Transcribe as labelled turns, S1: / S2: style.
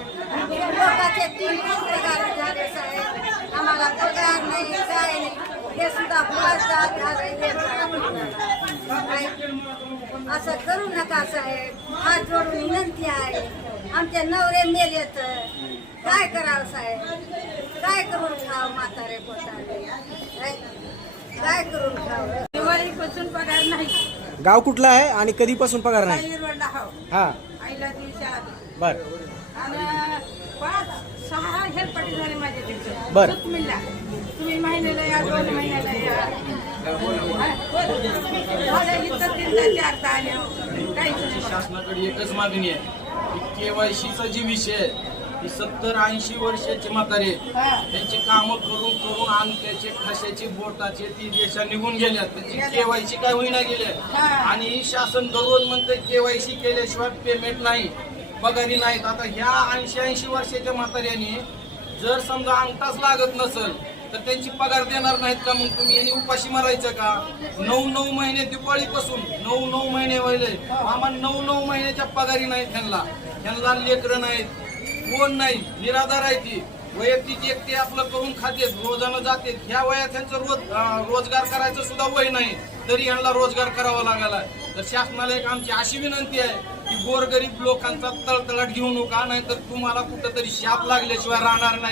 S1: लोकांचे तीन पगार झाले साहेब. आम्हाला पगार नाही काय नाही. हे सुद्धा झालंय हे काय? असं करू नका साहेब. हात जोडून विनंती आहे. आमचे नवरे मेलेत काय करावं साहेब? काय करून खावं म्हातारे पोटारे काय? करून खावं?
S2: दिवाळीपासून पगार नाही.
S3: गाव कुठलं आहे आणि कधीपासून पगार नाही? हा.
S2: आईला दिवशी
S3: बर.
S2: आणि पाच सहा हेलपटी झाले माझे तिथे.
S3: बरं.
S2: सुकमिलला तुम्ही महिन्याला या दोन महिन्याला या. झालं इथं तीनदा चारदा आले काहीच नाही.
S4: शासनाकडे एकच मागणी आहे की केवायसीचा जे विषय आहे की सत्तर ऐंशी वर्षाचे म्हातारे
S2: हा.
S4: त्यांचे काम करून करून अंगठ्याचे ठशाचे बोटाचे ती देशा निघून गेल्या त्याची केवायसी काय होईना गेल्या.
S2: हा.
S4: आणि ही शासन दररोज म्हणते केवायसी केल्याशिवाय पेमेंट नाही. पगारी नाहीत. आता ह्या ऐंशी ऐंशी वर्षाच्या म्हाताऱ्याने जर समजा अंगठाच लागत नसेल तर त्यांची पगार देणार नाहीत का मग तुम्ही? यांनी उपाशी मारायचं का? नऊ नऊ महिने दिवाळीपासून नऊ नऊ महिने व्हायले. आम्हाला नऊ नऊ महिन्याच्या पगारी नाहीत ह्यांना. ह्यांना लेकरं नाहीत. कोण नाही निराधार आहे ती. वैयक्तिक एकटे आपलं करून खातेत रोजानं जाते. ह्या वयात त्यांचं रोज रोजगार करायचं सुद्धा वय नाही तरी यांना रोजगार करावा लागला तर शासनाला एक आमची अशी विनंती आहे की गोरगरीब लोकांचा तळतळाट घेऊ नका नाहीतर तुम्हाला कुठंतरी शाप लागल्याशिवाय राहणार नाही.